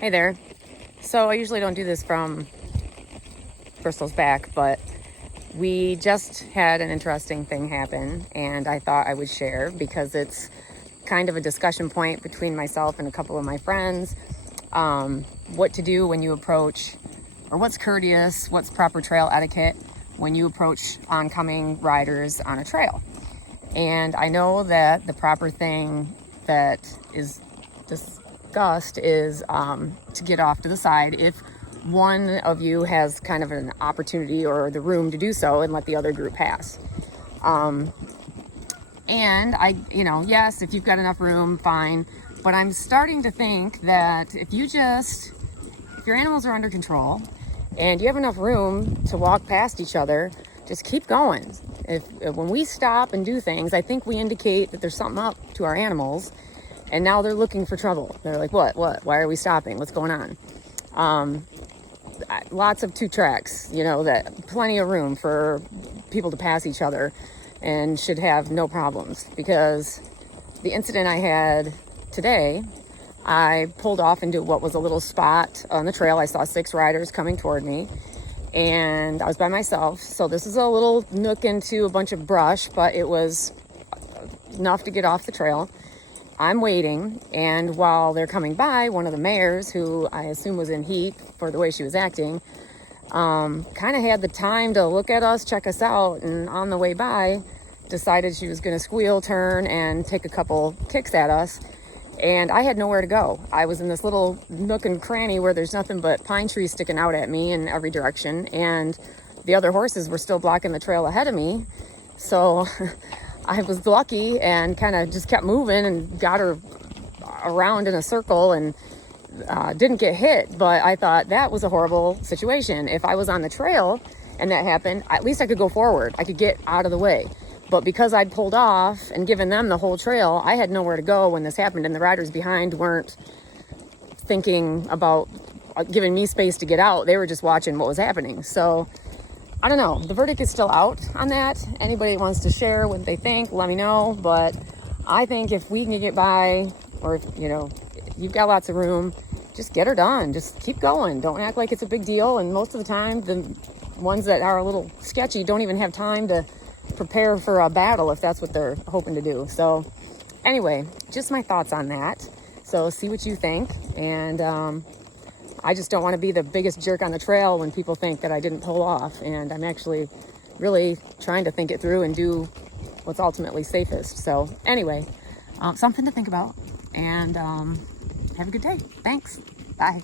Hey there. So I usually don't do this from Bristol's back, but we just had an interesting thing happen, and I thought I would share because it's kind of a discussion point between myself and a couple of my friends. What to do when you approach, or what's courteous, what's proper trail etiquette when you approach oncoming riders on a trail. And I know that the proper thing that is discussed is to get off to the side if one of you has kind of an opportunity or the room to do so, and let the other group pass. And yes, if you've got enough room, fine. But I'm starting to think that if your animals are under control and you have enough room to walk past each other, just keep going. When we stop and do things, I think we indicate that there's something up to our animals, and now they're looking for trouble. They're like, what? Why are we stopping? What's going on? Lots of two tracks, that plenty of room for people to pass each other and should have no problems. Because the incident I had today, I pulled off into what was a little spot on the trail. I saw 6 riders coming toward me, and I was by myself. So this is a little nook into a bunch of brush, but it was enough to get off the trail. I'm waiting, and while they're coming by, one of the mares, who I assume was in heat for the way she was acting, kind of had the time to look at us, check us out, and on the way by, decided she was going to squeal, turn, and take a couple kicks at us. And I had nowhere to go. I was in this little nook and cranny where there's nothing but pine trees sticking out at me in every direction, and the other horses were still blocking the trail ahead of me. So I was lucky and kind of just kept moving and got her around in a circle and didn't get hit. But I thought that was a horrible situation. If I was on the trail and that happened, at least I could go forward. I could get out of the way. But because I'd pulled off and given them the whole trail, I had nowhere to go when this happened. And the riders behind weren't thinking about giving me space to get out. They were just watching what was happening. So I don't know. The verdict is still out on that. Anybody that wants to share what they think, let me know. But I think if we can get by, or if you've got lots of room, just get her done. Just keep going. Don't act like it's a big deal. And most of the time, the ones that are a little sketchy don't even have time to prepare for a battle if that's what they're hoping to do. So anyway, just my thoughts on that. So see what you think. And I just don't want to be the biggest jerk on the trail when people think that I didn't pull off. And I'm actually really trying to think it through and do what's ultimately safest. So anyway, something to think about. And have a good day. Thanks. Bye.